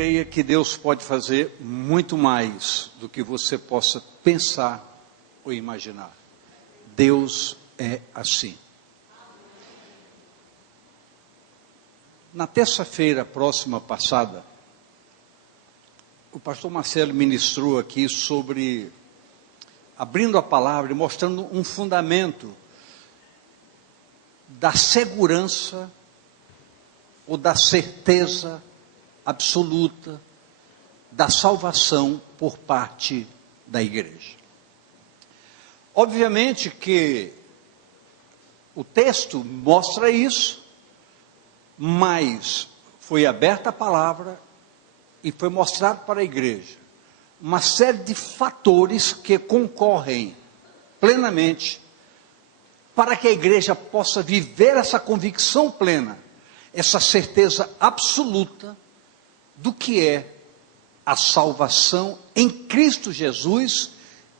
creia que Deus pode fazer muito mais do que você possa pensar ou imaginar. Deus é assim. Na terça-feira próxima passada, o pastor Marcelo ministrou aqui sobre, abrindo a palavra e mostrando um fundamento da segurança ou da certeza absoluta da salvação por parte da igreja. Obviamente que o texto mostra isso, mas foi aberta a palavra e foi mostrado para a igreja uma série de fatores que concorrem plenamente para que a igreja possa viver essa convicção plena, essa certeza absoluta do que é a salvação em Cristo Jesus,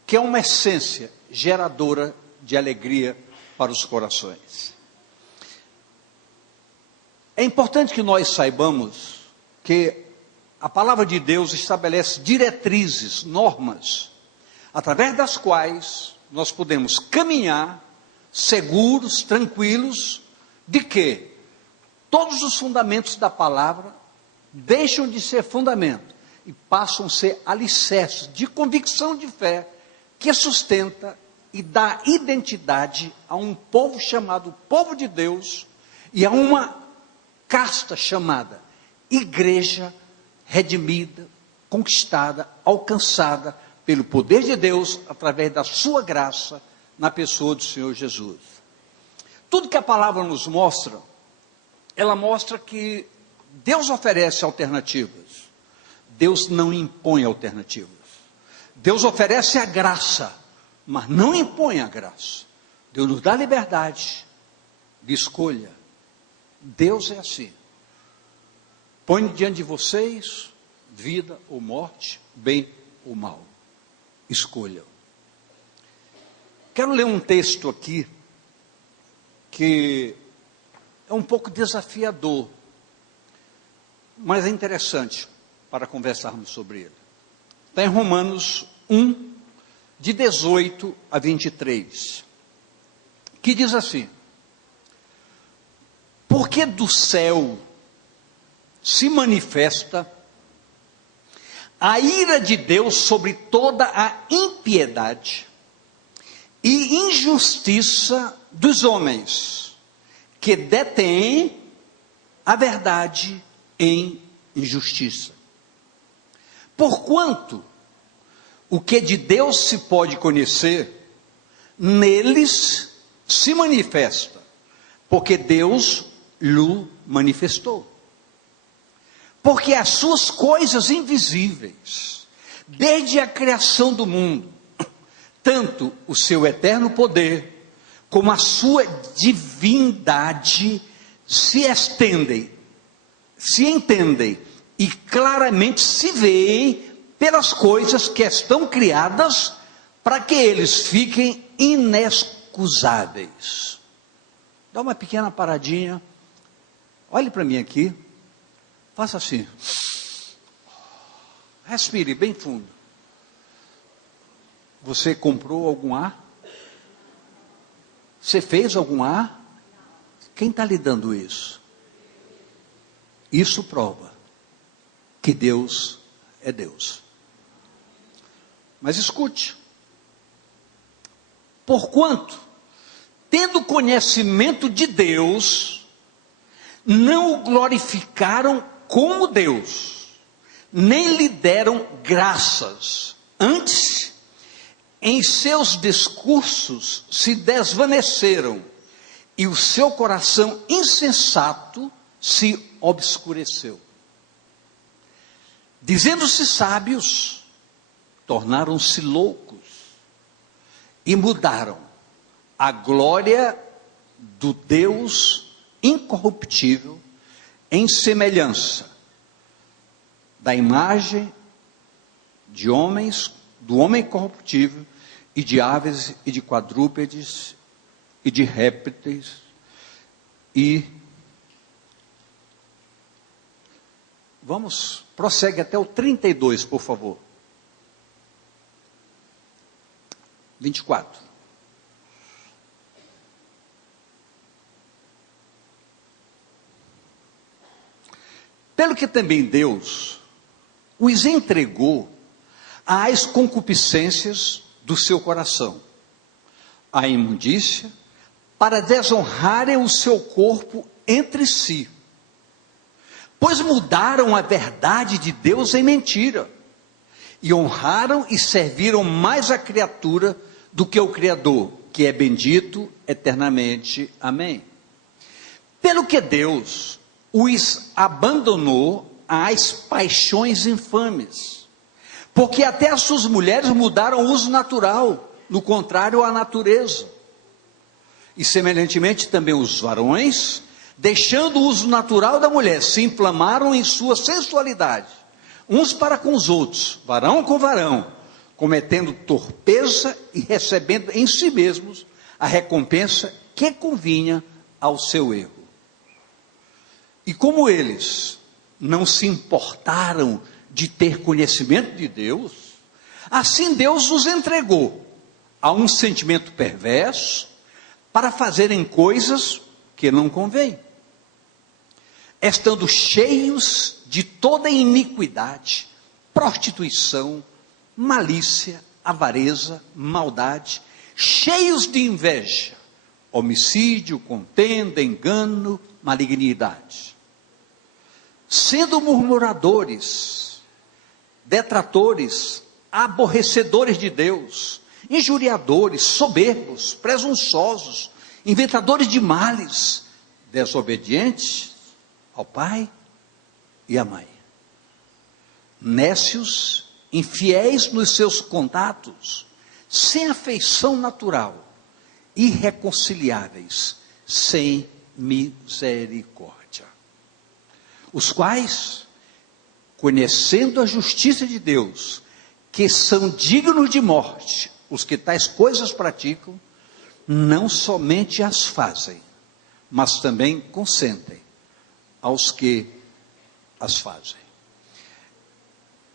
que é uma essência geradora de alegria para os corações. É importante que nós saibamos que a palavra de Deus estabelece diretrizes, normas, através das quais nós podemos caminhar seguros, tranquilos, de que todos os fundamentos da palavra deixam de ser fundamento e passam a ser alicerces de convicção de fé que sustenta e dá identidade a um povo chamado povo de Deus e a uma casta chamada igreja redimida, conquistada, alcançada pelo poder de Deus através da sua graça na pessoa do Senhor Jesus. Tudo que a palavra nos mostra, ela mostra que Deus oferece alternativas. Deus não impõe alternativas. Deus oferece a graça, mas não impõe a graça. Deus nos dá liberdade de escolha. Deus é assim. Põe diante de vocês vida ou morte, bem ou mal. Escolham. Quero ler um texto aqui que é um pouco desafiador, mas é interessante para conversarmos sobre ele. Está em Romanos 1, de 18 a 23, que diz assim: porque do céu se manifesta a ira de Deus sobre toda a impiedade e injustiça dos homens, que detêm a verdade em injustiça. Porquanto o que de Deus se pode conhecer, neles se manifesta, porque Deus lhe manifestou. Porque as suas coisas invisíveis, desde a criação do mundo, tanto o seu eterno poder, como a sua divindade, se entendem e claramente se veem pelas coisas que estão criadas, para que eles fiquem inexcusáveis. Dá uma pequena paradinha, olhe para mim aqui, faça assim, respire bem fundo. Você comprou algum ar? Você fez algum ar? Quem está lhe dando isso? Isso prova que Deus é Deus. Mas escute, porquanto, tendo conhecimento de Deus, não o glorificaram como Deus, nem lhe deram graças, antes, em seus discursos se desvaneceram, e o seu coração insensato se obscureceu. Dizendo-se sábios, tornaram-se loucos, e mudaram a glória do Deus incorruptível em semelhança da imagem de homens, do homem corruptível, e de aves, e de quadrúpedes, e de répteis, e Vamos, prossegue até o 32, por favor. 24. Pelo que também Deus os entregou às concupiscências do seu coração, à imundícia, para desonrarem o seu corpo entre si. Pois mudaram a verdade de Deus em mentira, e honraram e serviram mais a criatura do que o Criador, que é bendito eternamente. Amém. Pelo que Deus os abandonou às paixões infames, porque até as suas mulheres mudaram o uso natural, no contrário à natureza. E semelhantemente também os varões, deixando o uso natural da mulher, se inflamaram em sua sensualidade, uns para com os outros, varão com varão, cometendo torpeza e recebendo em si mesmos a recompensa que convinha ao seu erro. E como eles não se importaram de ter conhecimento de Deus, assim Deus os entregou a um sentimento perverso para fazerem coisas que não convém, estando cheios de toda iniquidade, prostituição, malícia, avareza, maldade, cheios de inveja, homicídio, contenda, engano, malignidade, sendo murmuradores, detratores, aborrecedores de Deus, injuriadores, soberbos, presunçosos, inventadores de males, desobedientes ao pai e à mãe, nécios, infiéis nos seus contatos, sem afeição natural, irreconciliáveis, sem misericórdia, os quais, conhecendo a justiça de Deus, que são dignos de morte, os que tais coisas praticam, não somente as fazem, mas também consentem aos que as fazem.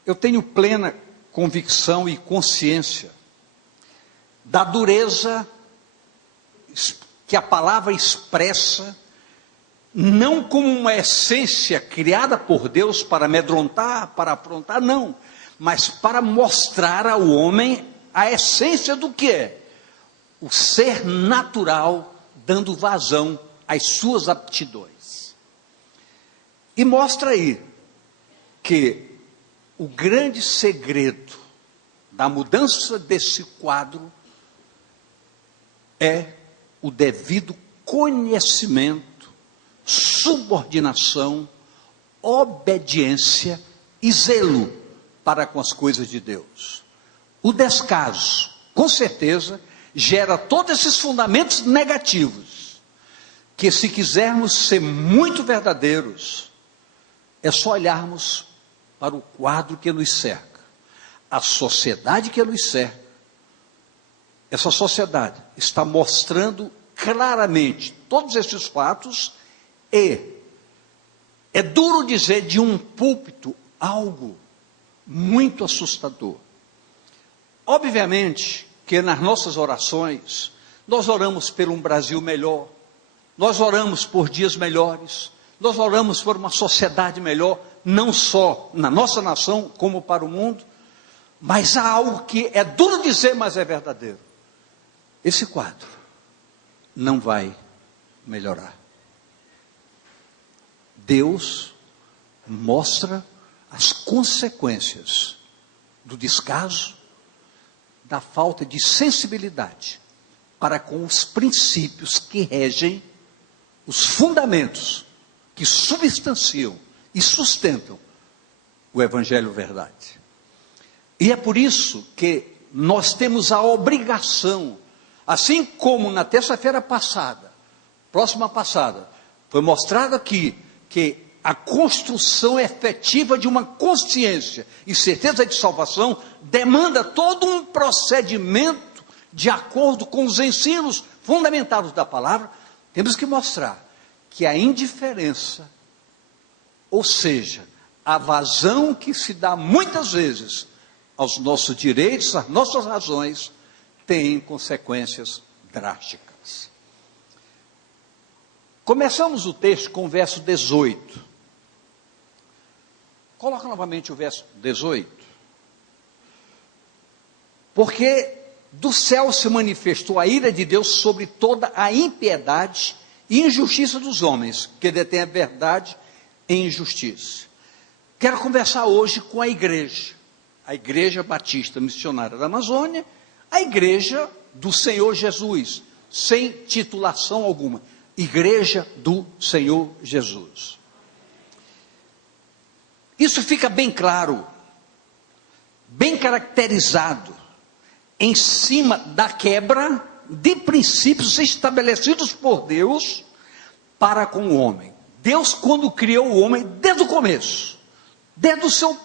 Eu tenho plena convicção e consciência da dureza que a palavra expressa, não como uma essência criada por Deus para amedrontar, para aprontar, não, mas para mostrar ao homem a essência do que é o ser natural, dando vazão às suas aptidões. E mostra aí que o grande segredo da mudança desse quadro é o devido conhecimento, subordinação, obediência e zelo para com as coisas de Deus. O descaso, com certeza, gera todos esses fundamentos negativos, que se quisermos ser muito verdadeiros, é só olharmos para o quadro que nos cerca, a sociedade que nos cerca. Essa sociedade está mostrando claramente todos esses fatos, e é duro dizer de um púlpito algo muito assustador. Obviamente que nas nossas orações, nós oramos por um Brasil melhor, nós oramos por dias melhores, nós oramos por uma sociedade melhor, não só na nossa nação, como para o mundo, mas há algo que é duro dizer, mas é verdadeiro. Esse quadro não vai melhorar. Deus mostra as consequências do descaso, da falta de sensibilidade para com os princípios que regem os fundamentos que substanciam e sustentam o Evangelho verdade. E é por isso que nós temos a obrigação, assim como na terça-feira passada, próxima passada, foi mostrado aqui que a construção efetiva de uma consciência e certeza de salvação demanda todo um procedimento de acordo com os ensinos fundamentados da palavra. Temos que mostrar que a indiferença, ou seja, a vazão que se dá muitas vezes aos nossos direitos, às nossas razões, tem consequências drásticas. Começamos o texto com o verso 18. Coloca novamente o verso 18. Porque do céu se manifestou a ira de Deus sobre toda a impiedade e injustiça dos homens, que detêm a verdade em injustiça. Quero conversar hoje com a Igreja Batista Missionária da Amazônia, a Igreja do Senhor Jesus, sem titulação alguma, Igreja do Senhor Jesus. Isso fica bem claro, bem caracterizado, em cima da quebra de princípios estabelecidos por Deus para com o homem. Deus, quando criou o homem, desde o começo, desde o seu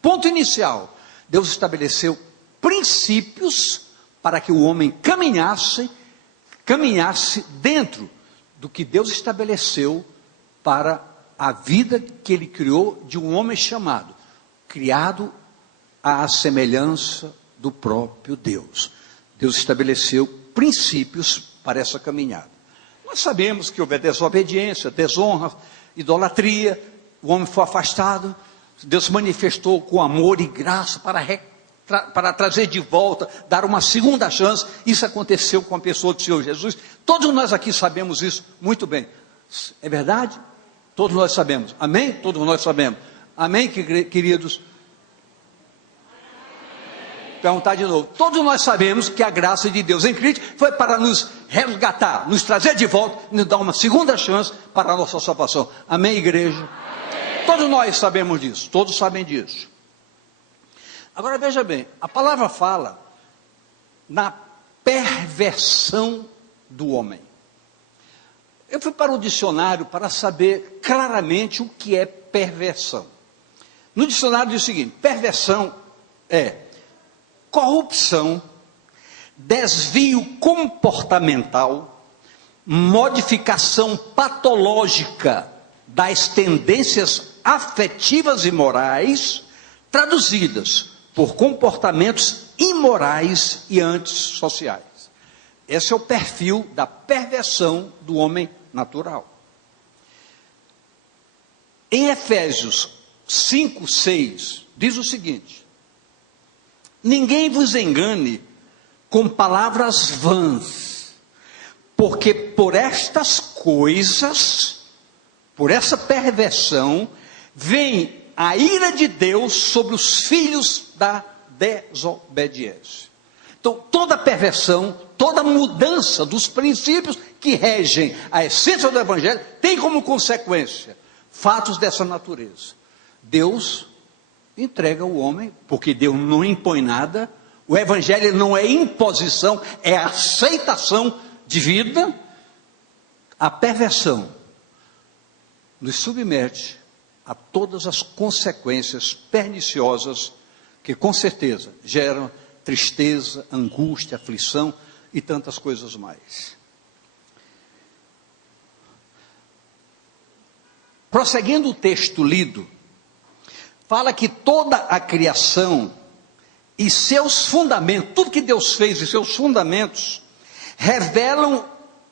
ponto inicial, Deus estabeleceu princípios para que o homem caminhasse dentro do que Deus estabeleceu para a vida que Ele criou de um homem criado à semelhança do próprio Deus. Deus estabeleceu princípios para essa caminhada. Nós sabemos que houve desobediência, desonra, idolatria, o homem foi afastado, Deus se manifestou com amor e graça para trazer de volta, dar uma segunda chance. Isso aconteceu com a pessoa do Senhor Jesus. Todos nós aqui sabemos isso muito bem. É verdade? Todos nós sabemos. Amém? Todos nós sabemos. Amém, queridos? Perguntar de novo. Todos nós sabemos que a graça de Deus em Cristo foi para nos resgatar, nos trazer de volta, nos dar uma segunda chance para a nossa salvação. Amém, igreja? Amém. Todos nós sabemos disso, todos sabem disso. Agora veja bem, a palavra fala na perversão do homem. Eu fui para o dicionário para saber claramente o que é perversão. No dicionário diz o seguinte: perversão é corrupção, desvio comportamental, modificação patológica das tendências afetivas e morais, traduzidas por comportamentos imorais e antissociais. Esse é o perfil da perversão do homem natural. Em Efésios 5:6, diz o seguinte: ninguém vos engane com palavras vãs, porque por estas coisas, por essa perversão, vem a ira de Deus sobre os filhos da desobediência. Então, toda perversão, toda mudança dos princípios que regem a essência do Evangelho, tem como consequência fatos dessa natureza. Deus entrega o homem, porque Deus não impõe nada. O Evangelho não é imposição, é aceitação de vida. A perversão nos submete a todas as consequências perniciosas que com certeza geram tristeza, angústia, aflição e tantas coisas mais. Prosseguindo o texto lido, fala que toda a criação e seus fundamentos, tudo que Deus fez e seus fundamentos, revelam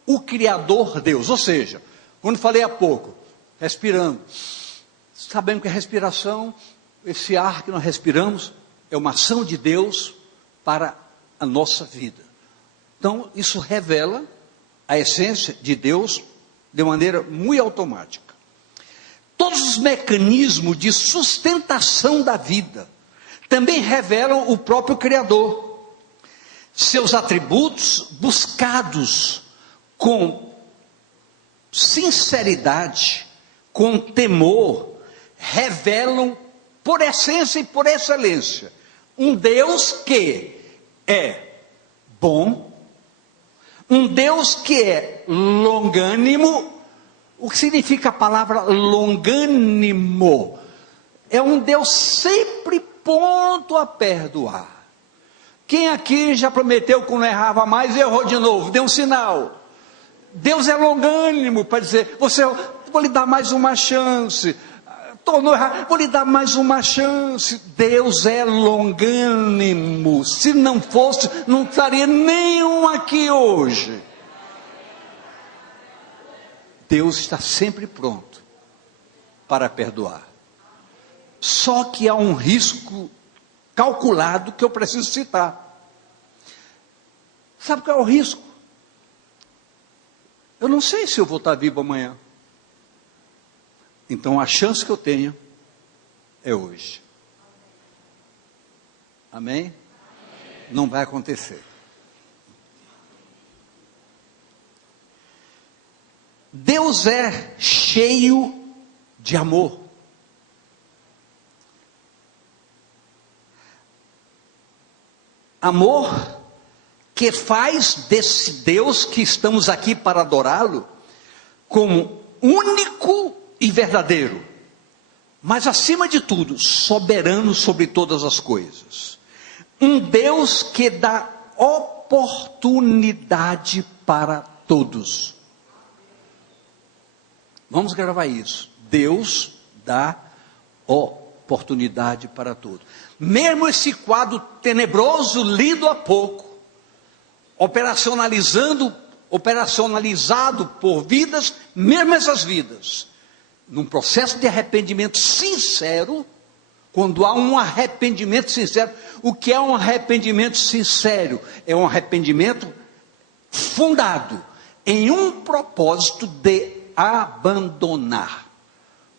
o Criador Deus. Ou seja, quando falei há pouco, respirando, sabemos que a respiração, esse ar que nós respiramos, é uma ação de Deus para a nossa vida. Então, isso revela a essência de Deus de maneira muito automática. Todos os mecanismos de sustentação da vida também revelam o próprio Criador. Seus atributos, buscados com sinceridade, com temor, revelam por essência e por excelência um Deus que é bom, um Deus que é longânimo. O que significa a palavra longânimo? É um Deus sempre pronto a perdoar. Quem aqui já prometeu que não errava mais e errou de novo? Dê um sinal. Deus é longânimo para dizer: vou lhe dar mais uma chance. tornou errado, vou lhe dar mais uma chance. Deus é longânimo. Se não fosse, não estaria nenhum aqui hoje. Deus está sempre pronto para perdoar. Só que há um risco calculado que eu preciso citar. Sabe qual é o risco? Eu não sei se eu vou estar vivo amanhã. Então a chance que eu tenho é hoje. Amém? Não vai acontecer. Deus é cheio de amor. Amor que faz desse Deus que estamos aqui para adorá-lo como único e verdadeiro, mas acima de tudo, soberano sobre todas as coisas. Um Deus que dá oportunidade para todos. Vamos gravar isso. Deus dá oportunidade para todos. Mesmo esse quadro tenebroso lido há pouco, operacionalizado por vidas, mesmo essas vidas, num processo de arrependimento sincero, quando há um arrependimento sincero, o que é um arrependimento sincero? É um arrependimento fundado em um propósito de abandonar.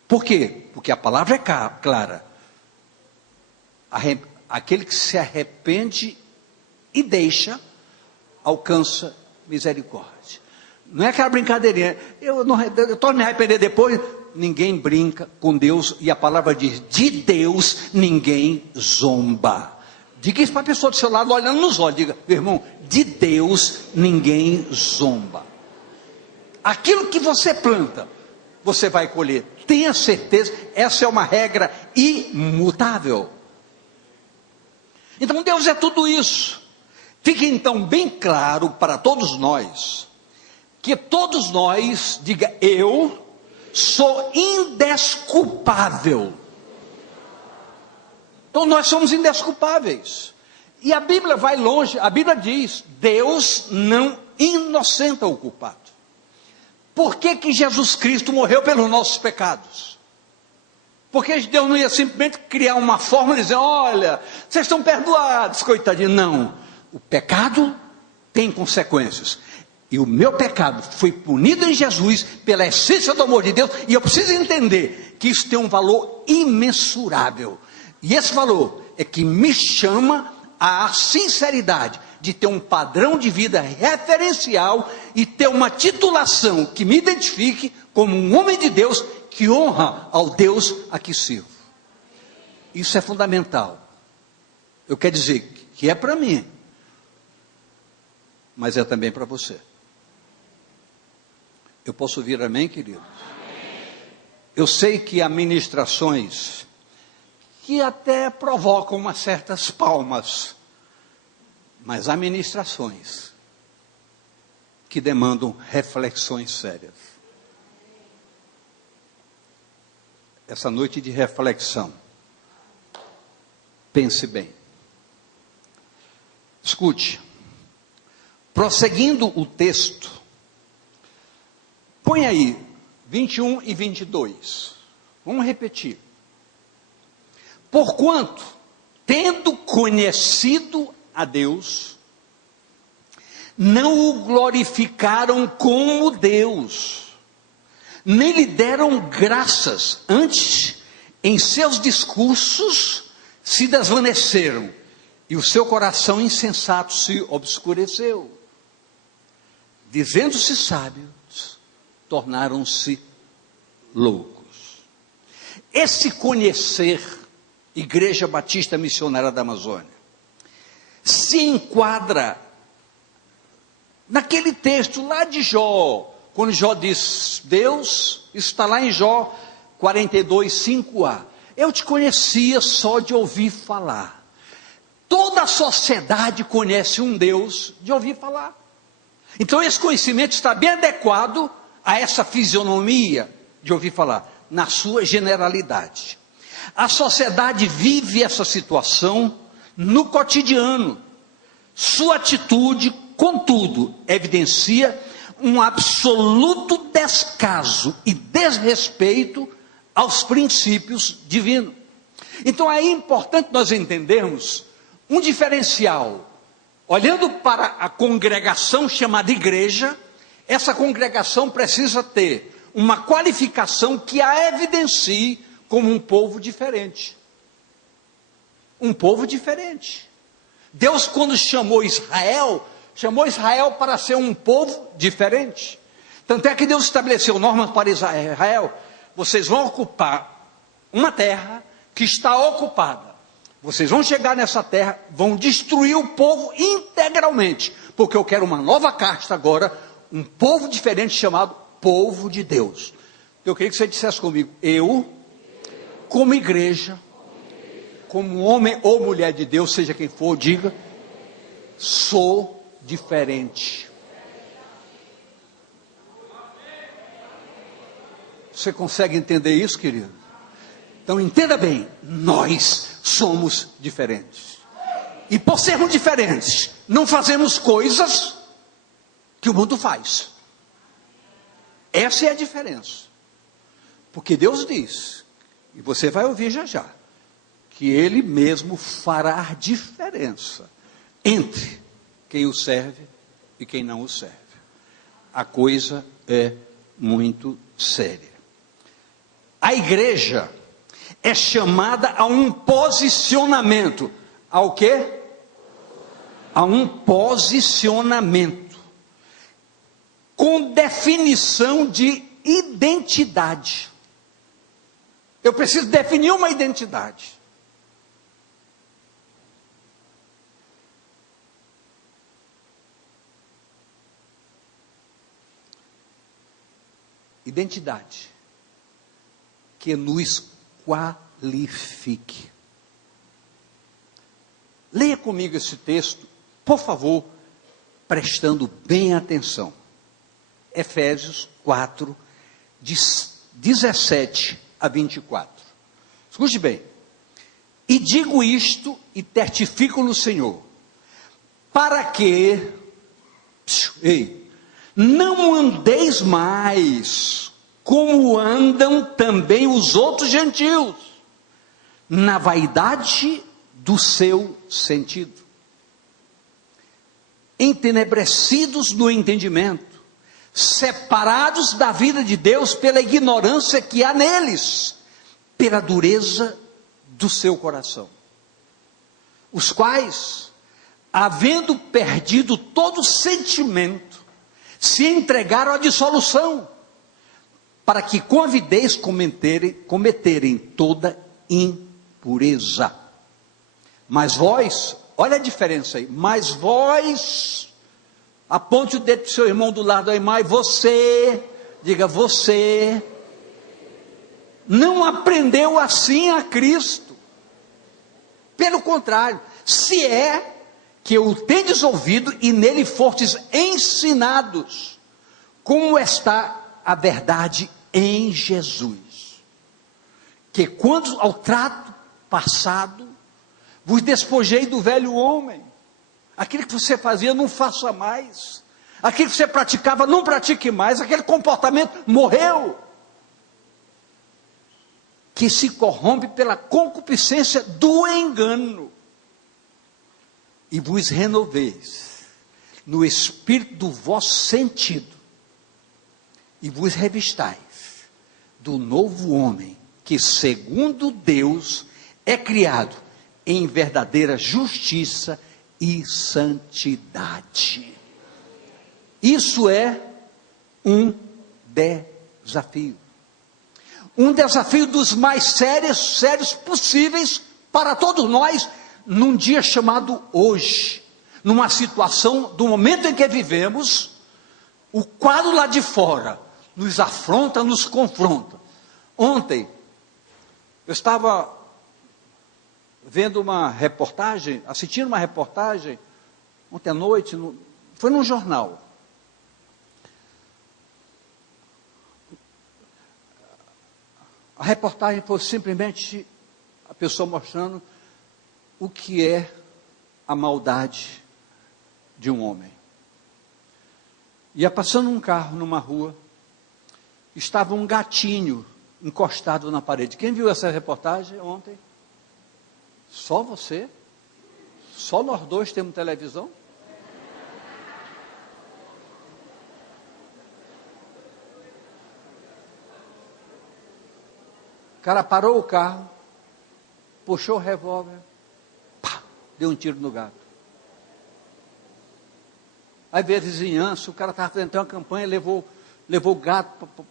Por quê? Porque a palavra é clara. Aquele que se arrepende e deixa, alcança misericórdia. Não é aquela brincadeirinha, eu estou me arrepender depois. Ninguém brinca com Deus, e a palavra diz, de Deus ninguém zomba. Diga isso para a pessoa do seu lado, olhando nos olhos, diga, meu irmão, de Deus ninguém zomba. Aquilo que você planta, você vai colher. Tenha certeza, essa é uma regra imutável. Então Deus é tudo isso. Fique então bem claro para todos nós, que todos nós, diga, eu sou indesculpável. Então nós somos indesculpáveis. E a Bíblia vai longe, a Bíblia diz, Deus não inocenta o culpado. Por que que Jesus Cristo morreu pelos nossos pecados? Porque Deus não ia simplesmente criar uma fórmula e dizer, olha, vocês estão perdoados, coitadinho. Não, o pecado tem consequências. E o meu pecado foi punido em Jesus pela essência do amor de Deus. E eu preciso entender que isso tem um valor imensurável. E esse valor é que me chama à sinceridade de ter um padrão de vida referencial e ter uma titulação que me identifique como um homem de Deus que honra ao Deus a que sirvo. Isso é fundamental. Eu quero dizer que é para mim, mas é também para você. Eu posso ouvir amém, queridos? Amém. Eu sei que há ministrações que até provocam umas certas palmas, mas há ministrações que demandam reflexões sérias. Essa noite de reflexão, pense bem. Escute, prosseguindo o texto, põe aí 21 e 22, vamos repetir. Porquanto, tendo conhecido a Deus, não o glorificaram como Deus, nem lhe deram graças, antes, em seus discursos, se desvaneceram, e o seu coração insensato se obscureceu. Dizendo-se sábios, tornaram-se loucos. Esse conhecer, Igreja Batista Missionária da Amazônia, se enquadra naquele texto lá de Jó, quando Jó diz, Deus, isso está lá em Jó 42, 5a, eu te conhecia só de ouvir falar. Toda a sociedade conhece um Deus de ouvir falar. Então esse conhecimento está bem adequado a essa fisionomia de ouvir falar. na sua generalidade. A sociedade vive essa situação no cotidiano. Sua atitude, contudo, evidencia um absoluto descaso e desrespeito aos princípios divinos. Então é importante nós entendermos um diferencial. Olhando para a congregação chamada igreja, essa congregação precisa ter uma qualificação que a evidencie como um povo diferente. Um povo diferente. Deus, quando chamou Israel para ser um povo diferente. Tanto é que Deus estabeleceu normas para Israel. Vocês vão ocupar uma terra que está ocupada. Vocês vão chegar nessa terra, vão destruir o povo integralmente. Porque eu quero uma nova casta agora, um povo diferente chamado povo de Deus. Eu queria que você dissesse comigo, eu, como igreja, como homem ou mulher de Deus, seja quem for, diga, sou diferente. Você consegue entender isso, querido? Então entenda bem, nós somos diferentes. E por sermos diferentes, não fazemos coisas que o mundo faz. Essa é a diferença. Porque Deus diz, e você vai ouvir já já, que Ele mesmo fará diferença entre quem o serve e quem não o serve. A coisa é muito séria. A igreja é chamada a um posicionamento. Ao quê? A um posicionamento. Com definição de identidade. Eu preciso definir uma identidade. Identidade que nos qualifique. Leia comigo esse texto, por favor, prestando bem atenção. Efésios 4, de 17 a 24. Escute bem. E digo isto e testifico no Senhor, para que, não andeis mais como andam também os outros gentios, na vaidade do seu sentido, entenebrecidos no entendimento, separados da vida de Deus pela ignorância que há neles, pela dureza do seu coração, os quais, havendo perdido todo sentimento, se entregaram à dissolução, para que com avidez cometerem toda impureza. Mas vós, olha a diferença aí, mas vós, aponte o dedo para o seu irmão do lado aí, mas você, diga você, não aprendeu assim a Cristo. Pelo contrário, se é que o tendes ouvido e nele fostes ensinados, como está a verdade em Jesus, que quando ao trato passado, vos despojei do velho homem, aquilo que você fazia não faça mais, aquilo que você praticava não pratique mais, aquele comportamento morreu, que se corrompe pela concupiscência do engano, e vos renoveis no espírito do vosso sentido, e vos revistais do novo homem, que segundo Deus é criado em verdadeira justiça e santidade. Isso é um desafio. Um desafio dos mais sérios possíveis para todos nós, num dia chamado hoje, numa situação, do momento em que vivemos, o quadro lá de fora nos afronta, nos confronta. Ontem, eu estava vendo uma reportagem, assistindo uma reportagem, ontem à noite, foi num jornal. reportagem foi simplesmente a pessoa mostrando o que é a maldade de um homem. Ia passando um carro numa rua, estava um gatinho encostado na parede. Quem viu essa reportagem ontem? Só você? Só nós dois temos televisão? O cara parou o carro, puxou o revólver, pá, deu um tiro no gato. Aí veio a vizinhança, o cara estava fazendo uma campanha, levou o gato para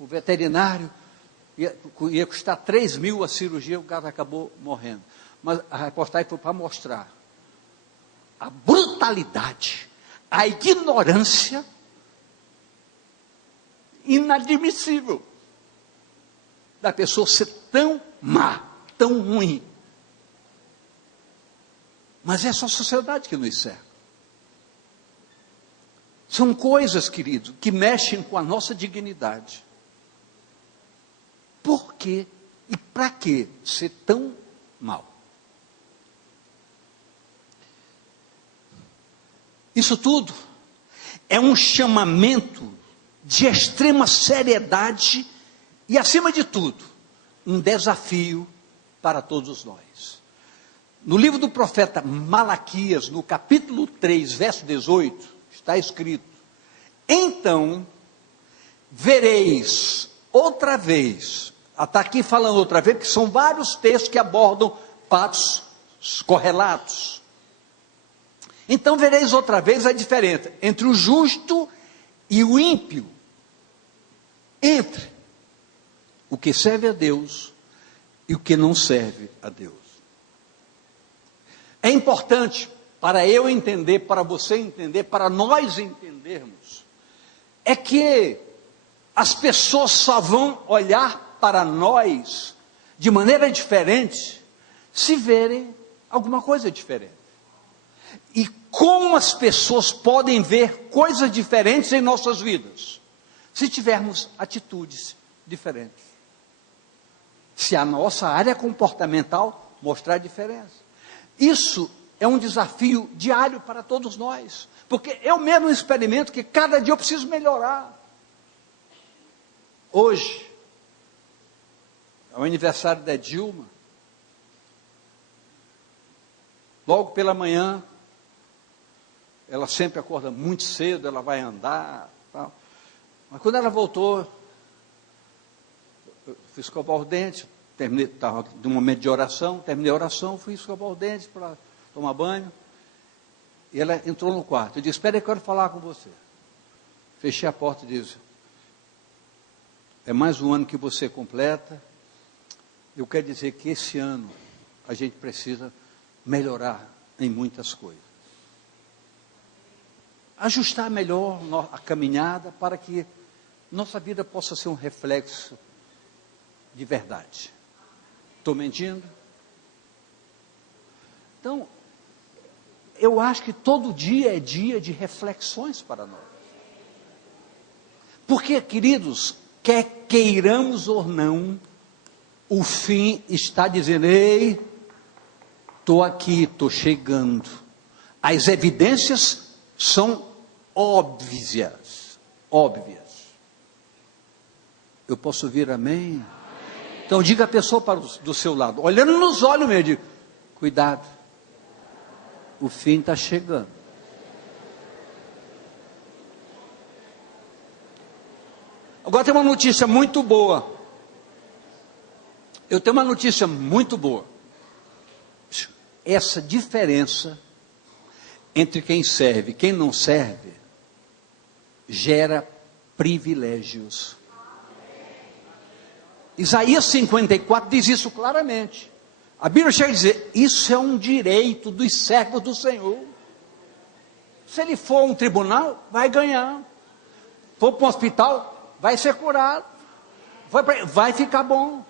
o veterinário, ia custar 3 mil a cirurgia, o gato acabou morrendo. Mas a reportagem foi para mostrar a brutalidade, a ignorância inadmissível da pessoa ser tão má, tão ruim. Mas é essa sociedade que nos cerca. São coisas, querido, que mexem com a nossa dignidade. Por quê e para que ser tão mal? Isso tudo é um chamamento de extrema seriedade e, acima de tudo, um desafio para todos nós. No livro do profeta Malaquias, no capítulo 3, verso 18, está escrito: então vereis outra vez, está aqui falando outra vez, porque são vários textos que abordam fatos correlatos. Então vereis outra vez a diferença entre o justo e o ímpio, entre o que serve a Deus e o que não serve a Deus. É importante para eu entender, para você entender, para nós entendermos, é que as pessoas só vão olhar para nós de maneira diferente se verem alguma coisa diferente. E como as pessoas podem ver coisas diferentes em nossas vidas? Se tivermos atitudes diferentes. Se a nossa área comportamental mostrar diferença. Isso é um desafio diário para todos nós. Porque eu mesmo experimento que cada dia eu preciso melhorar. Hoje, é o aniversário da Dilma. Logo pela manhã, ela sempre acorda muito cedo, ela vai andar, tal. Mas quando ela voltou, eu fui escovar os dentes, estava de um momento de oração, terminei a oração, fui escovar os dentes para tomar banho, e ela entrou no quarto. Eu disse: espera aí, eu quero falar com você. Fechei a porta e disse: é mais um ano que você completa, eu quero dizer que esse ano a gente precisa melhorar em muitas coisas. Ajustar melhor a caminhada para que nossa vida possa ser um reflexo de verdade. Estou mentindo? Então, eu acho que todo dia é dia de reflexões para nós. Porque, queridos, quer queiramos ou não, o fim está dizendo: ei, estou aqui, estou chegando. As evidências são óbvias. Eu posso ouvir amém? Então diga a pessoa do seu lado, olhando nos olhos mesmo, diga: cuidado, o fim está chegando. Agora tem uma notícia muito boa. Eu tenho uma notícia muito boa. Essa diferença entre quem serve e quem não serve gera privilégios. Isaías 54 diz isso claramente. A Bíblia chega a dizer: isso é um direito dos servos do Senhor. Se ele for a um tribunal, vai ganhar. For para um hospital, vai ser curado. Vai ficar bom.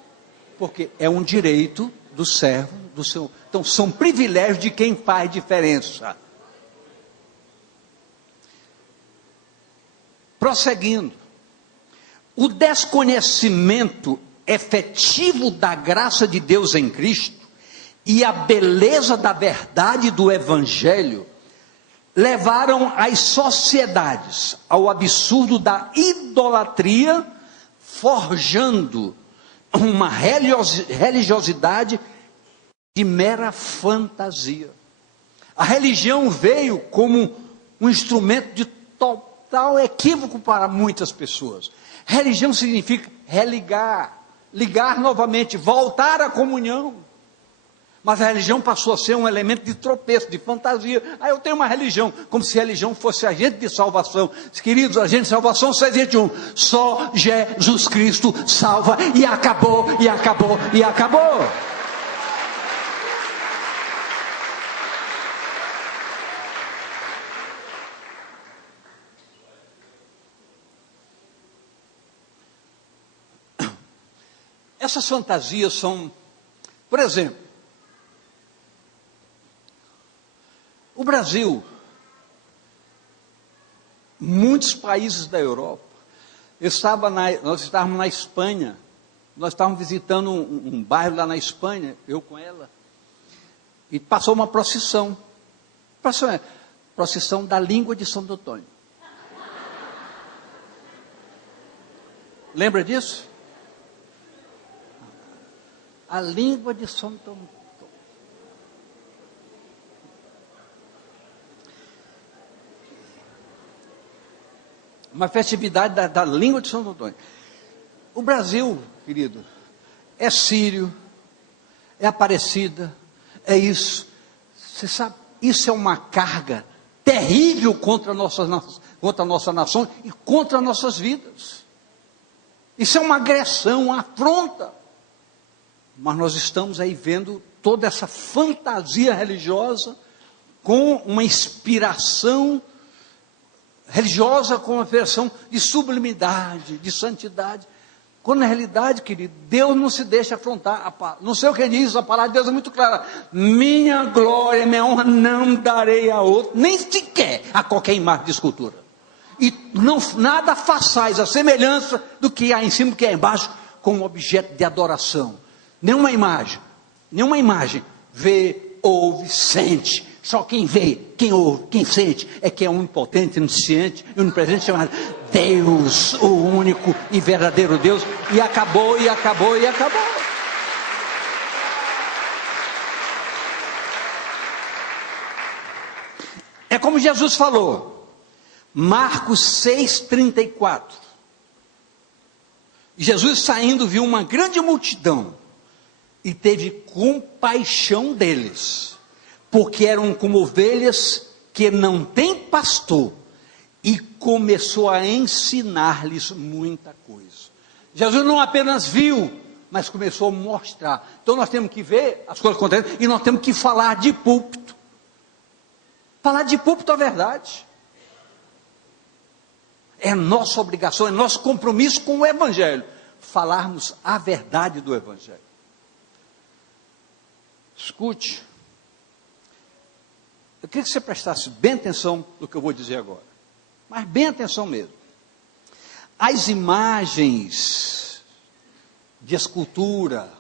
Porque é um direito do servo do Senhor. Então são privilégios de quem faz diferença. Prosseguindo, o desconhecimento efetivo da graça de Deus em Cristo e a beleza da verdade do Evangelho levaram as sociedades ao absurdo da idolatria, forjando uma religiosidade de mera fantasia. A religião veio como um instrumento de total equívoco para muitas pessoas. Religião significa religar, ligar novamente, voltar à comunhão. Mas a religião passou a ser um elemento de tropeço, de fantasia. Eu tenho uma religião, como se a religião fosse agente de salvação. Queridos, agente de salvação só existe um. Só Jesus Cristo salva, e acabou, e acabou, e acabou. Essas fantasias são, por exemplo, o Brasil, muitos países da Europa, nós estávamos na Espanha, nós estávamos visitando um bairro lá na Espanha, eu com ela, e passou uma procissão, procissão da língua de Santo Antônio. Lembra disso? A língua de Santo Antônio. Uma festividade da língua de Santo Antônio. O Brasil, querido, é sírio, é Aparecida, é isso. Você sabe, isso é uma carga terrível contra a nossa nação e contra nossas vidas. Isso é uma agressão, uma afronta. Mas nós estamos aí vendo toda essa fantasia religiosa com uma inspiração religiosa, com uma versão de sublimidade, de santidade, quando na realidade, querido, Deus não se deixa afrontar. Não sei o que diz, a palavra de Deus é muito clara: minha glória, minha honra não darei a outro, nem sequer a qualquer imagem de escultura, e nada façais a semelhança do que há em cima, do que há embaixo, como objeto de adoração. Nenhuma imagem vê, ouve, sente. Só quem vê, quem ouve, quem sente é que é onipotente, onisciente e onipresente, chamado Deus, o único e verdadeiro Deus. E acabou, e acabou, e acabou. É como Jesus falou, Marcos 6,34. Jesus saindo viu uma grande multidão e teve compaixão deles, porque eram como ovelhas que não têm pastor, e começou a ensinar-lhes muita coisa. Jesus não apenas viu, mas começou a mostrar. Então nós temos que ver as coisas acontecendo, e nós temos que falar de púlpito. Falar de púlpito é verdade. É nossa obrigação, é nosso compromisso com o Evangelho, falarmos a verdade do Evangelho. Escute, eu queria que você prestasse bem atenção no que eu vou dizer agora, mas bem atenção mesmo. As imagens de escultura,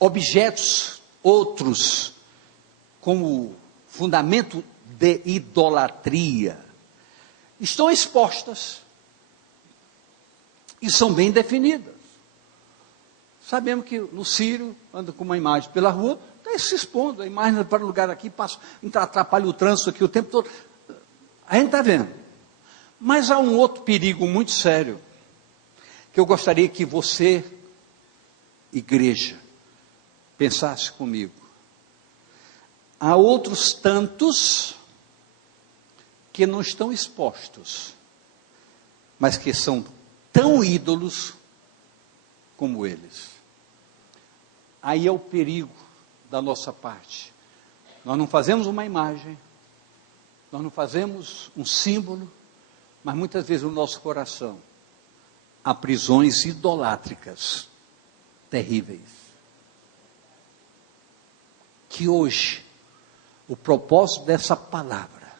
objetos outros, como fundamento de idolatria, estão expostas e são bem definidas. Sabemos que no Sírio anda com uma imagem pela rua, está se expondo, a imagem para o lugar aqui, atrapalha o trânsito aqui o tempo todo. A gente está vendo. Mas há um outro perigo muito sério, que eu gostaria que você, igreja, pensasse comigo. Há outros tantos que não estão expostos, mas que são tão ídolos como eles. Aí é o perigo da nossa parte. Nós não fazemos uma imagem, nós não fazemos um símbolo, mas muitas vezes no nosso coração há prisões idolátricas terríveis. Que hoje o propósito dessa palavra,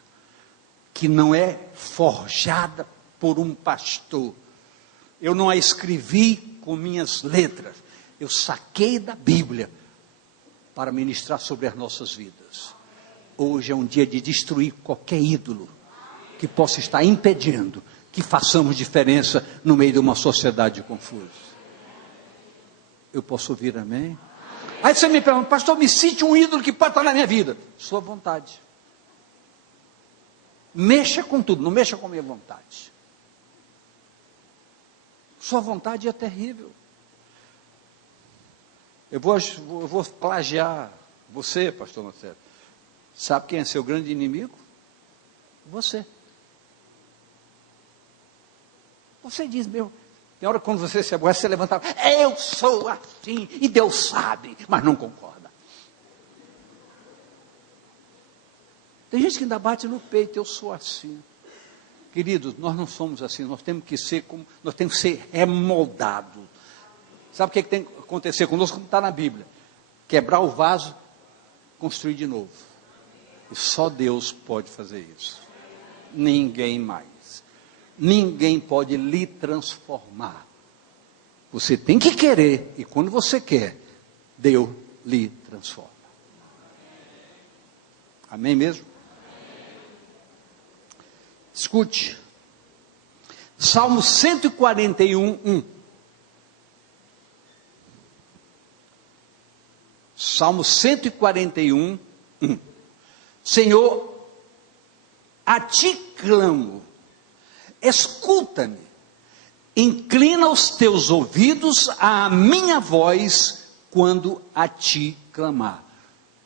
que não é forjada por um pastor, eu não a escrevi com minhas letras. Eu saquei da Bíblia para ministrar sobre as nossas vidas. Hoje é um dia de destruir qualquer ídolo que possa estar impedindo que façamos diferença no meio de uma sociedade confusa. Eu posso ouvir amém? Aí você me pergunta, pastor, me cite um ídolo que pode estar na minha vida. Sua vontade. Mexa com tudo, não mexa com a minha vontade. Sua vontade é terrível. Eu vou plagiar você, pastor Marcelo. Sabe quem é seu grande inimigo? Você. Você diz, meu, tem hora quando você se aborrece, você levanta, eu sou assim, e Deus sabe, mas não concorda. Tem gente que ainda bate no peito, eu sou assim. Queridos, nós não somos assim, nós temos que ser remoldados. Sabe o que tem que acontecer conosco, como está na Bíblia? Quebrar o vaso, construir de novo. E só Deus pode fazer isso. Ninguém mais. Ninguém pode lhe transformar. Você tem que querer, e quando você quer, Deus lhe transforma. Amém mesmo? Escute. Salmo 141, 1. Salmo 141, 1. Senhor, a ti clamo, escuta-me, inclina os teus ouvidos à minha voz quando a ti clamar.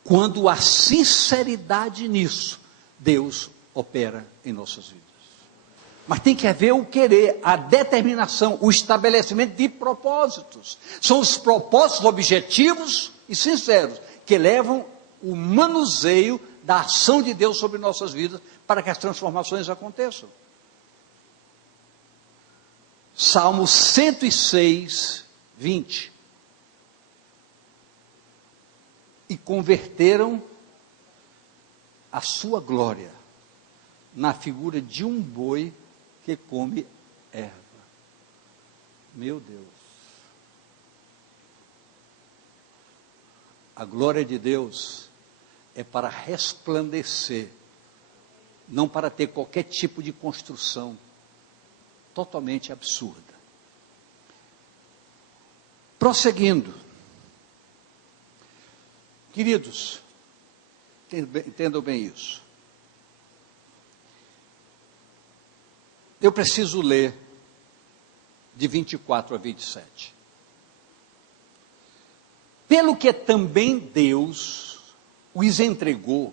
Quando há sinceridade nisso, Deus opera em nossas vidas. Mas tem que haver o querer, a determinação, o estabelecimento de propósitos. São os propósitos objetivos e sinceros que levam o manuseio da ação de Deus sobre nossas vidas para que as transformações aconteçam. Salmo 106, 20. E converteram a sua glória na figura de um boi que come erva. Meu Deus. A glória de Deus é para resplandecer, não para ter qualquer tipo de construção totalmente absurda. Prosseguindo. Queridos, entendam bem isso. Eu preciso ler de 24 a 27. Pelo que também Deus os entregou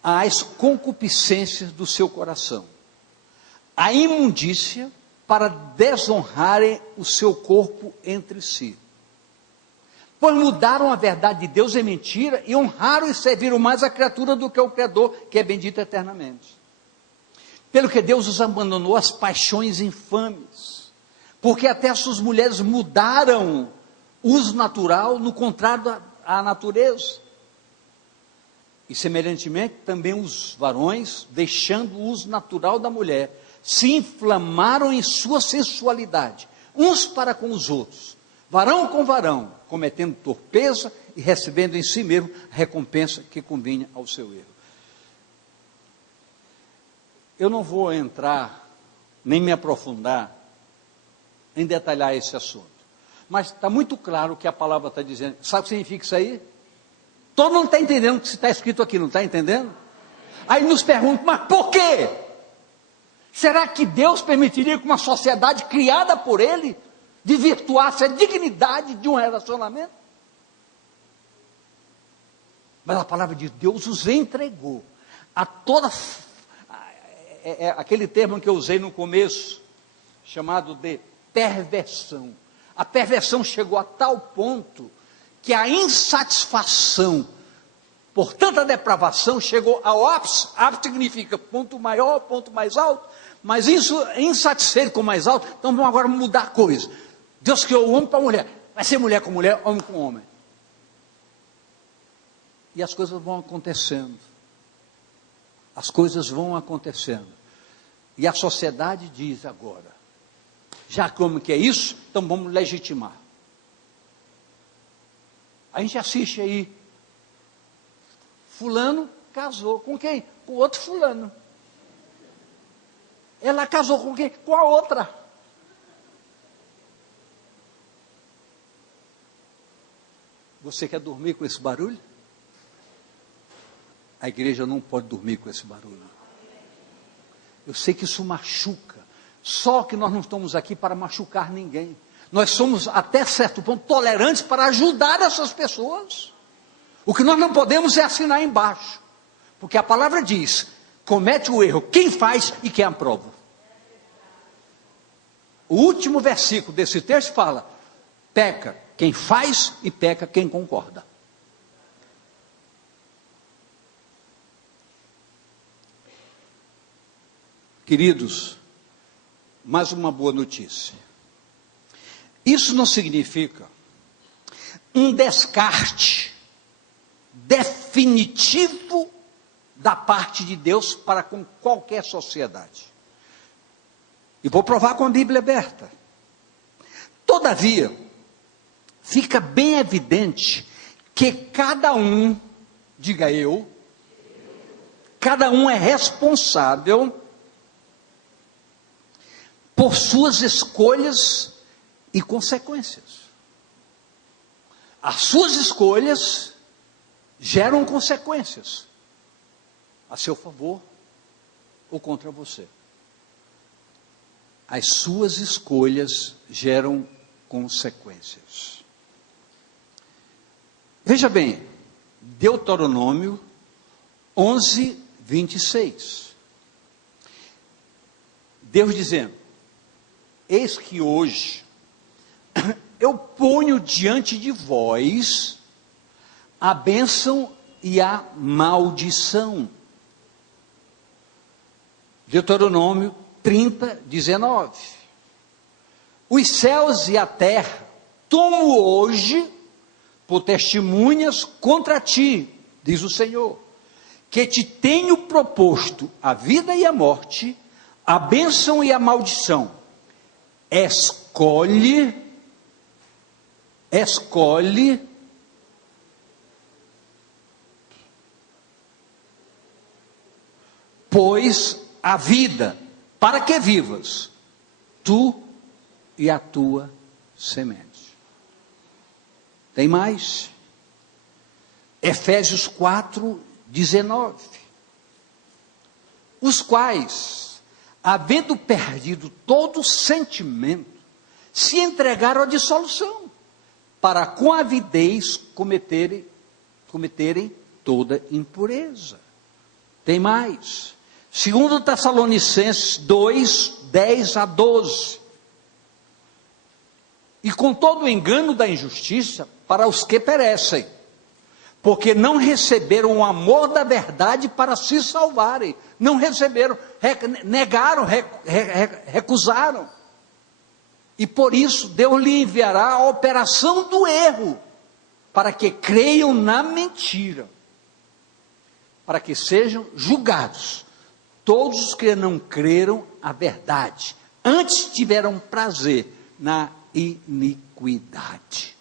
às concupiscências do seu coração, a imundícia, para desonrarem o seu corpo entre si. Pois mudaram a verdade de Deus em mentira e honraram e serviram mais a criatura do que o Criador, que é bendito eternamente. Pelo que Deus os abandonou às paixões infames, porque até as suas mulheres mudaram o uso natural no contrário à natureza. E semelhantemente também os varões, deixando o uso natural da mulher, se inflamaram em sua sensualidade, uns para com os outros, varão com varão, cometendo torpeza e recebendo em si mesmo a recompensa que convinha ao seu erro. Eu não vou entrar, nem me aprofundar em detalhar esse assunto, mas está muito claro o que a palavra está dizendo. Sabe o que significa isso aí? Todo mundo está entendendo o que está escrito aqui, não está entendendo? Aí nos perguntam, mas por quê? Será que Deus permitiria que uma sociedade criada por Ele desvirtuasse a dignidade de um relacionamento? Mas a palavra de Deus os entregou a toda... aquele termo que eu usei no começo, chamado de perversão. A perversão chegou a tal ponto que a insatisfação por tanta depravação chegou ao ápice. Ápice significa ponto maior, ponto mais alto, mas isso insatisfeito com o mais alto, então vamos agora mudar a coisa. Deus criou o homem para a mulher, vai ser mulher com mulher, homem com homem. E as coisas vão acontecendo. As coisas vão acontecendo. E a sociedade diz agora, Já como que é isso, então vamos legitimar. A gente assiste aí, fulano casou com quem? Com outro fulano. Ela casou com quem? Com a outra. Você quer dormir com esse barulho? A igreja não pode dormir com esse barulho. Eu sei que isso machuca. Só que nós não estamos aqui para machucar ninguém. Nós somos, até certo ponto, tolerantes para ajudar essas pessoas. O que nós não podemos é assinar embaixo. Porque a palavra diz, comete o erro quem faz e quem aprova. O último versículo desse texto fala, peca quem faz e peca quem concorda. Queridos, mais uma boa notícia. Isso não significa um descarte definitivo da parte de Deus para com qualquer sociedade. E vou provar com a Bíblia aberta. Todavia, fica bem evidente que cada um, diga eu, cada um é responsável por suas escolhas e consequências. As suas escolhas geram consequências a seu favor ou contra você. As suas escolhas geram consequências. Veja bem, Deuteronômio 11, 26. Deus dizendo, eis que hoje eu ponho diante de vós a bênção e a maldição. Deuteronômio 30, 19. Os céus e a terra tomo hoje por testemunhas contra ti, diz o Senhor, que te tenho proposto a vida e a morte, a bênção e a maldição. Escolhe, pois a vida, para que vivas, tu e a tua semente. Tem mais? Efésios 4, 19. Os quais, havendo perdido todo sentimento, se entregaram à dissolução, para com avidez cometerem toda impureza. Tem mais. 2 Tessalonicenses 2, 10 a 12. E com todo o engano da injustiça para os que perecem, porque não receberam o amor da verdade para se salvarem. Não receberam, negaram, recusaram. E por isso Deus lhe enviará a operação do erro, para que creiam na mentira, para que sejam julgados todos os que não creram a verdade, antes tiveram prazer na iniquidade.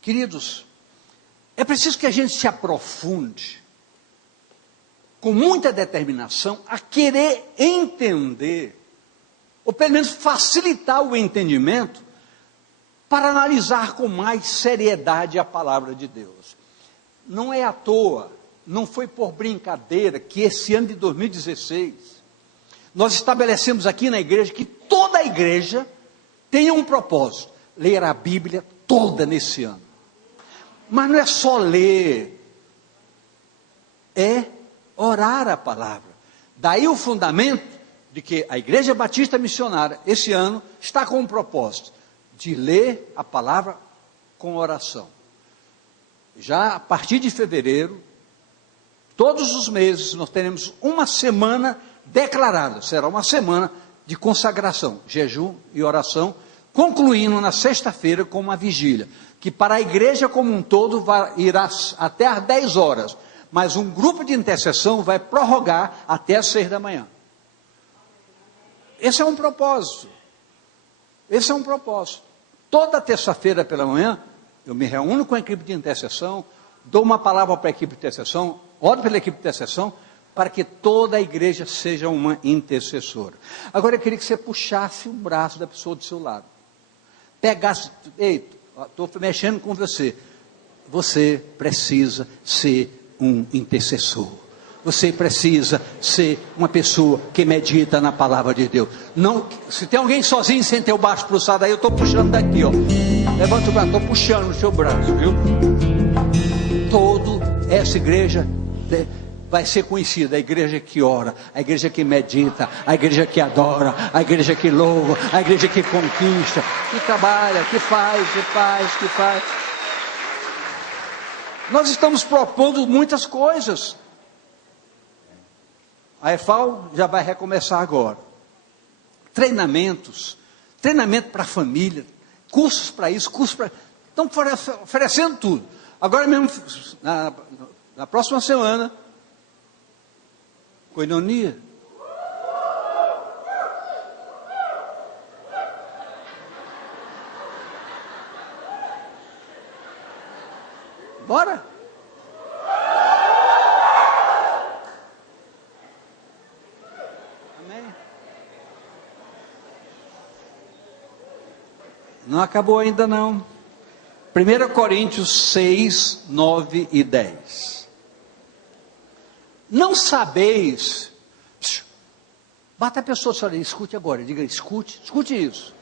Queridos, é preciso que a gente se aprofunde com muita determinação a querer entender, ou pelo menos facilitar o entendimento, para analisar com mais seriedade a palavra de Deus. Não é à toa, não foi por brincadeira que esse ano de 2016, nós estabelecemos aqui na igreja que toda a igreja tenha um propósito, ler a Bíblia toda nesse ano. Mas não é só ler, é orar a palavra. Daí o fundamento de que a Igreja Batista Missionária, esse ano, está com um propósito de ler a palavra com oração. Já a partir de fevereiro, todos os meses, nós teremos uma semana declarada, será uma semana de consagração, jejum e oração, concluindo na sexta-feira com uma vigília, que para a igreja como um todo irá até às 10 horas, mas um grupo de intercessão vai prorrogar até às 6 da manhã. esse é um propósito. Esse é um propósito. Toda terça-feira pela manhã, eu me reúno com a equipe de intercessão, dou uma palavra para a equipe de intercessão, oro pela equipe de intercessão, para que toda a igreja seja uma intercessora. Agora eu queria que você puxasse o braço da pessoa do seu lado. Pegasse, ei, estou mexendo com você. Você precisa ser um intercessor. Você precisa ser uma pessoa que medita na palavra de Deus. Não, se tem alguém sozinho sem ter o braço cruzado aí, eu estou puxando daqui, ó. Levanta o braço, estou puxando o seu braço, viu? Toda essa igreja vai ser conhecida, a igreja que ora, a igreja que medita, a igreja que adora, a igreja que louva, a igreja que conquista, que trabalha, que faz. Nós estamos propondo muitas coisas. A EFAL já vai recomeçar agora. Treinamento para a família, cursos para isso, cursos para... Estão oferecendo tudo. Agora mesmo, na próxima semana, coinonia. Bora? Amém? Não acabou ainda não. 1 Coríntios 6, 9 e 10. Não sabeis, bata a pessoa, senhora, escute agora, diga, escute isso.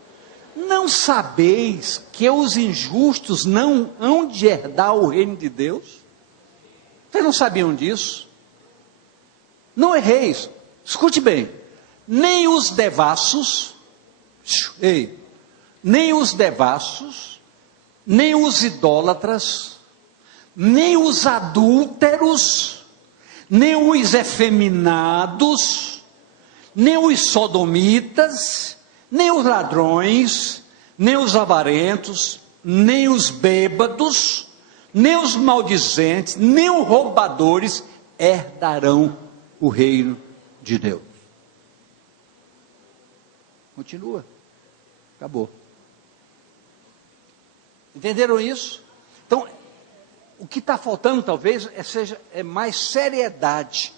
Não sabeis que os injustos não hão de herdar o reino de Deus? Vocês não sabiam disso? Não erreis, escute bem, nem os devassos, nem os devassos, nem os idólatras, nem os adúlteros, nem os efeminados, nem os sodomitas, nem os ladrões, nem os avarentos, nem os bêbados, nem os maldizentes, nem os roubadores herdarão o reino de Deus. Continua. Acabou. Entenderam isso? Então, o que está faltando talvez é mais seriedade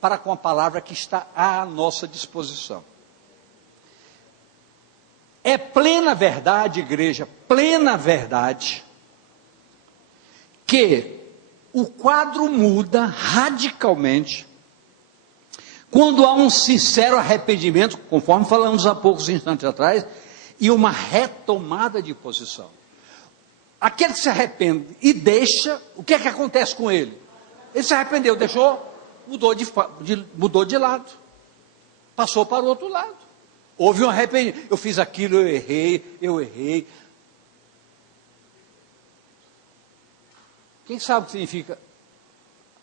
para com a palavra que está à nossa disposição. É plena verdade, igreja, plena verdade, que o quadro muda radicalmente quando há um sincero arrependimento, conforme falamos há poucos instantes atrás, e uma retomada de posição. Aquele que se arrepende e deixa, o que é que acontece com ele? Ele se arrependeu, deixou, mudou de lado, passou para o outro lado. Houve um arrependimento, eu fiz aquilo, eu errei. Quem sabe o que significa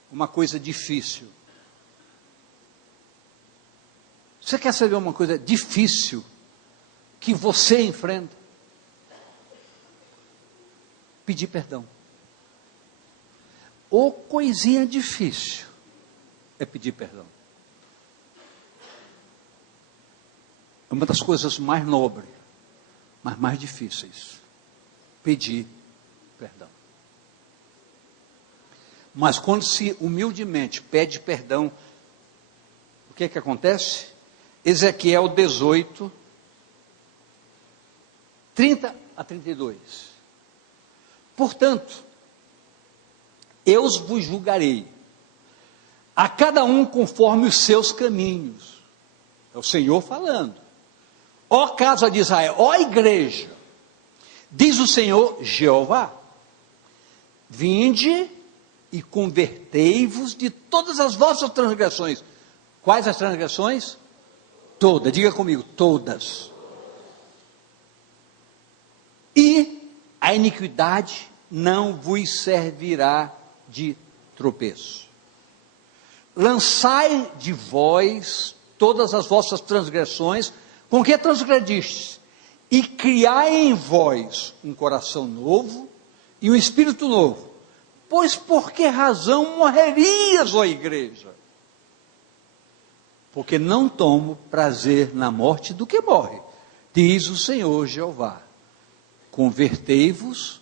uma coisa difícil? Você quer saber uma coisa difícil que você enfrenta? Pedir perdão. Ou coisinha difícil é pedir perdão. É uma das coisas mais nobres, mas mais difíceis. Pedir perdão. Mas quando se humildemente pede perdão, o que é que acontece? Ezequiel 18, 30 a 32. Portanto, eu vos julgarei, a cada um conforme os seus caminhos. É o Senhor falando. Ó casa de Israel, ó igreja, diz o Senhor Jeová, vinde e convertei-vos de todas as vossas transgressões. Quais as transgressões? Todas, diga comigo, todas. E a iniquidade não vos servirá de tropeço. Lançai de vós todas as vossas transgressões, com que transgredistes, e criai em vós um coração novo e um espírito novo. Pois por que razão morrerias, ó igreja? porque não tomo prazer na morte do que morre, diz o Senhor Jeová. Convertei-vos,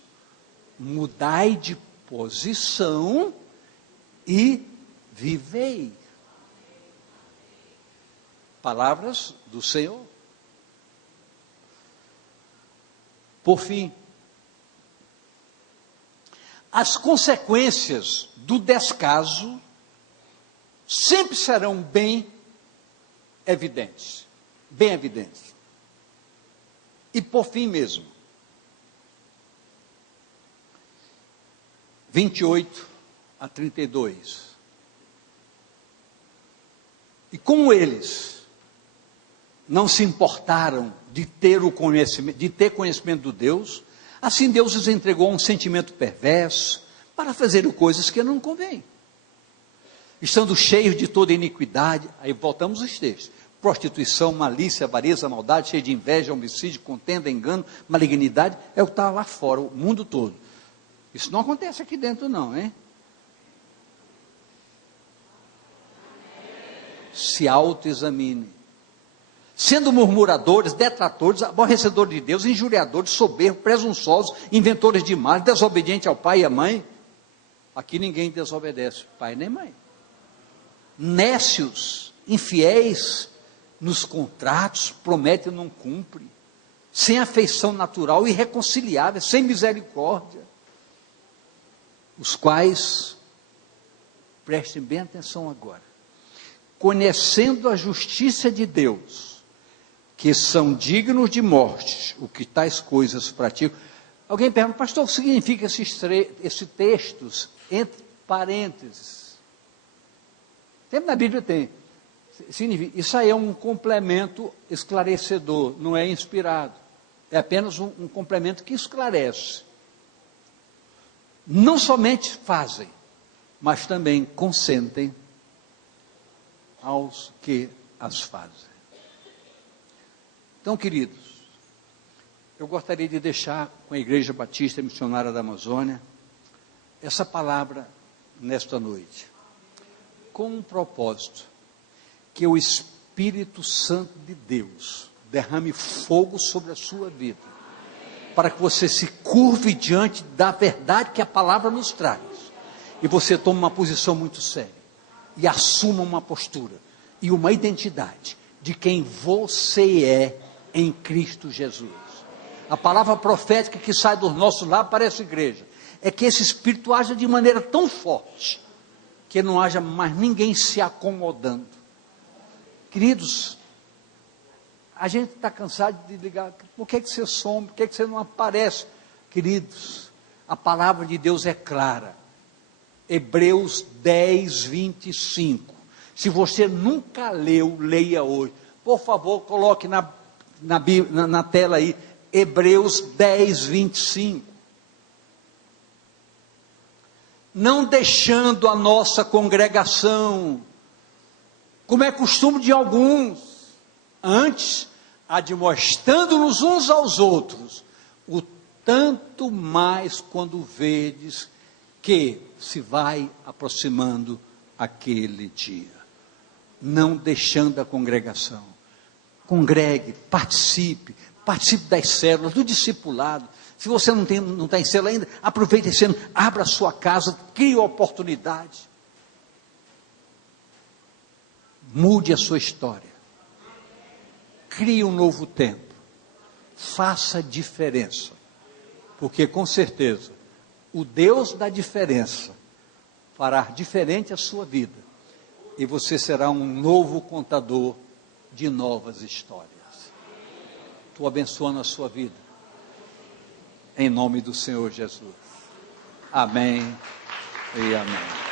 mudai de posição e vivei. Palavras do Senhor. Por fim, as consequências do descaso sempre serão bem evidentes. Bem evidentes. E por fim mesmo, 28 a 32. E como eles não se importaram de ter conhecimento do Deus, assim Deus os entregou a um sentimento perverso para fazer coisas que não convêm. Estando cheios de toda iniquidade, aí voltamos aos textos: prostituição, malícia, avareza, maldade, cheio de inveja, homicídio, contenda, engano, malignidade, é o que está lá fora, o mundo todo. Isso não acontece aqui dentro não, hein? Se autoexamine. Sendo murmuradores, detratores, aborrecedores de Deus, injuriadores, soberbos, presunçosos, inventores de mal, desobedientes ao pai e à mãe. Aqui ninguém desobedece, pai nem mãe. Nécios, infiéis nos contratos, promete e não cumpre. Sem afeição natural, irreconciliável, sem misericórdia. Os quais, prestem bem atenção agora, conhecendo a justiça de Deus, que são dignos de morte, o que tais coisas praticam. Alguém pergunta: pastor, o que significa esses textos entre parênteses? Sempre na Bíblia tem. Significa, isso aí é um complemento esclarecedor, não é inspirado. É apenas um complemento que esclarece. Não somente fazem, mas também consentem aos que as fazem. Então, queridos, eu gostaria de deixar com a Igreja Batista Missionária da Amazônia essa palavra nesta noite, com um propósito: que o Espírito Santo de Deus derrame fogo sobre a sua vida, para que você se curve diante da verdade que a palavra nos traz, e você tome uma posição muito séria, e assuma uma postura, e uma identidade, de quem você é em Cristo Jesus. A palavra profética que sai do nosso lábios para essa igreja, é que esse Espírito haja de maneira tão forte, que não haja mais ninguém se acomodando. Queridos, a gente está cansado de ligar: por que você some, por que você não aparece? Queridos, a palavra de Deus é clara. Hebreus 10, 25. Se você nunca leu, leia hoje. Por favor, coloque na tela aí, Hebreus 10, 25. Não deixando a nossa congregação, como é costume de alguns, antes, admoestando-nos uns aos outros, o tanto mais quando vedes que se vai aproximando aquele dia. Não deixando a congregação. Congregue, participe das células, do discipulado. Se você não está em célula ainda, aproveite esse ano, abra a sua casa, crie oportunidade. Mude a sua história. Crie um novo tempo. Faça diferença. Porque com certeza, o Deus da diferença fará diferente a sua vida. E você será um novo contador de novas histórias. Estou abençoando a sua vida. Em nome do Senhor Jesus. Amém e amém.